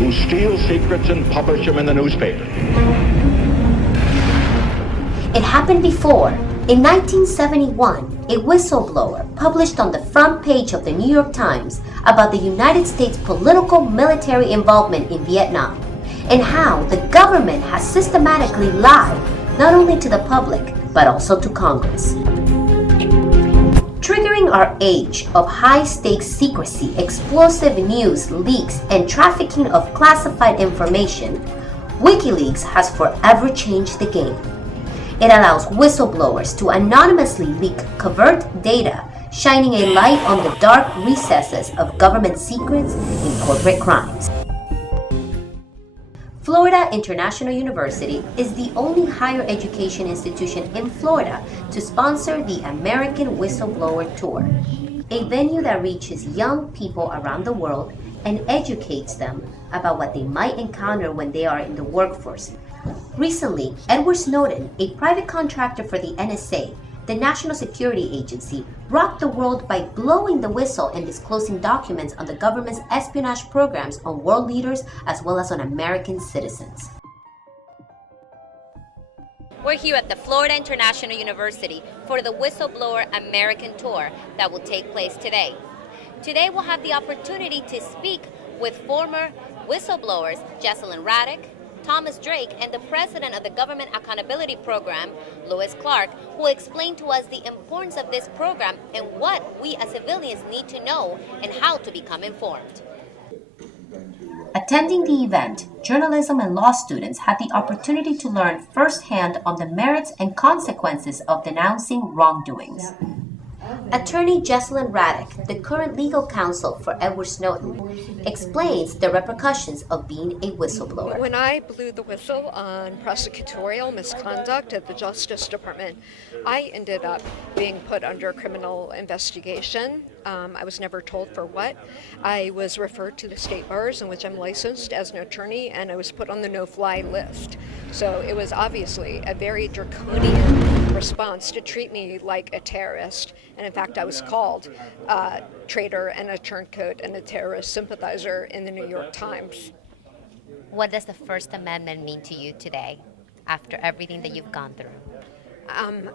who steal secrets and publish them in the newspaper. It happened before. In 1971, a whistleblower published on the front page of the New York Times about the United States political military involvement in Vietnam and how the government has systematically lied not only to the public but also to Congress. Triggering our age of high-stakes secrecy, explosive news, leaks, and trafficking of classified information, WikiLeaks has forever changed the game. It allows whistleblowers to anonymously leak covert data, shining a light on the dark recesses of government secrets and corporate crimes. Florida International University is the only higher education institution in Florida to sponsor the American Whistleblower Tour, a venue that reaches young people around the world and educates them about what they might encounter when they are in the workforce. Recently, Edward Snowden, a private contractor for the NSA, the National Security Agency, rocked the world by blowing the whistle and disclosing documents on the government's espionage programs on world leaders as well as on American citizens. We're here at the Florida International University for the Whistleblower American Tour that will take place today. Today we'll have the opportunity to speak with former whistleblowers Jesselyn Radack, Thomas Drake, and the president of the Government Accountability Program, Louis Clark, who will explain to us the importance of this program and what we as civilians need to know and how to become informed. Attending the event, journalism and law students had the opportunity to learn firsthand on the merits and consequences of denouncing wrongdoings. Attorney Jesselyn Radack, the current legal counsel for Edward Snowden, explains the repercussions of being a whistleblower. When I blew the whistle on prosecutorial misconduct at the Justice Department, I ended up being put under criminal investigation. I was never told for what. I was referred to the state bars in which I'm licensed as an attorney, and I was put on the no-fly list. So it was obviously a very draconian response to treat me like a terrorist. And in fact, I was called a traitor and a turncoat and a terrorist sympathizer in the New York Times. What does the First Amendment mean to you today, after everything that you've gone through?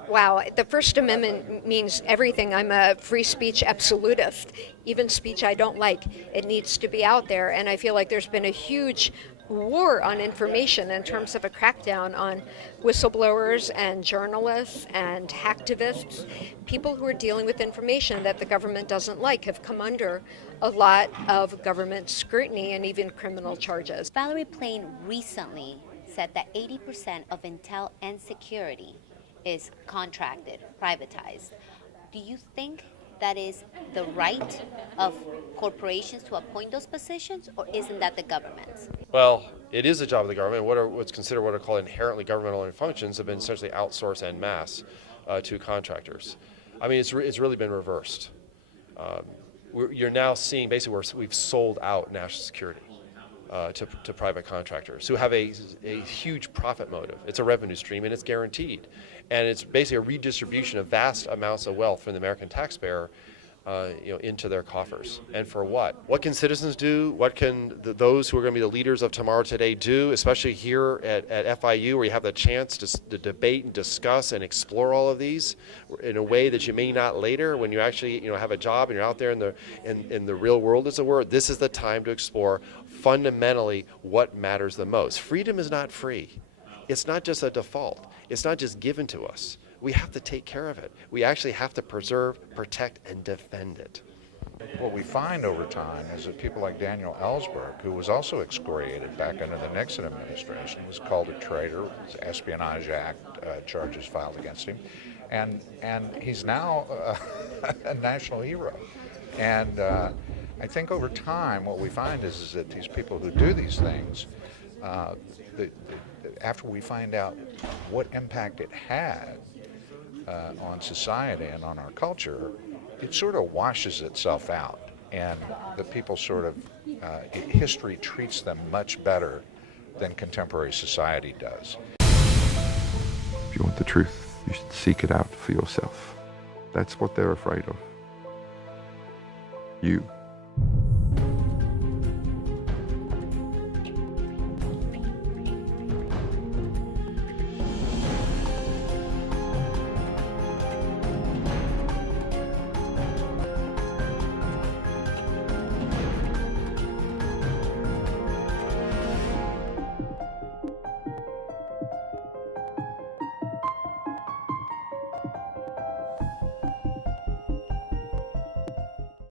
Wow, the First Amendment means everything. I'm a free speech absolutist. Even speech I don't like, it needs to be out there. And I feel like there's been a huge war on information in terms of a crackdown on whistleblowers and journalists and hacktivists. People who are dealing with information that the government doesn't like have come under a lot of government scrutiny and even criminal charges. Valerie Plame recently said that 80% of intel and security is contracted, privatized. Do you think that is the right of corporations to appoint those positions, or isn't that the government's? Well, it is the job of the government. What's considered what are called inherently governmental functions have been essentially outsourced en masse to contractors. I mean, it's really been reversed. You're now seeing basically where we've sold out national security to private contractors who have a huge profit motive. It's a revenue stream and it's guaranteed. And it's basically a redistribution of vast amounts of wealth from the American taxpayer into their coffers. And for what? What can citizens do? What can those who are going to be the leaders of tomorrow today do, especially here at FIU, where you have the chance to debate and discuss and explore all of these in a way that you may not later when you actually have a job and you're out there in the real world, as it were. This is the time to explore fundamentally what matters the most. Freedom is not free. It's not just a default. It's not just given to us. We have to take care of it. We actually have to preserve, protect, and defend it. What we find over time is that people like Daniel Ellsberg, who was also excoriated back under the Nixon administration, was called a traitor, Espionage Act charges filed against him, and he's now a national hero. And I think over time what we find is that these people who do these things, after we find out what impact it had on society and on our culture, it sort of washes itself out, and the people sort of, history treats them much better than contemporary society does. If you want the truth, you should seek it out for yourself. That's what they're afraid of. You.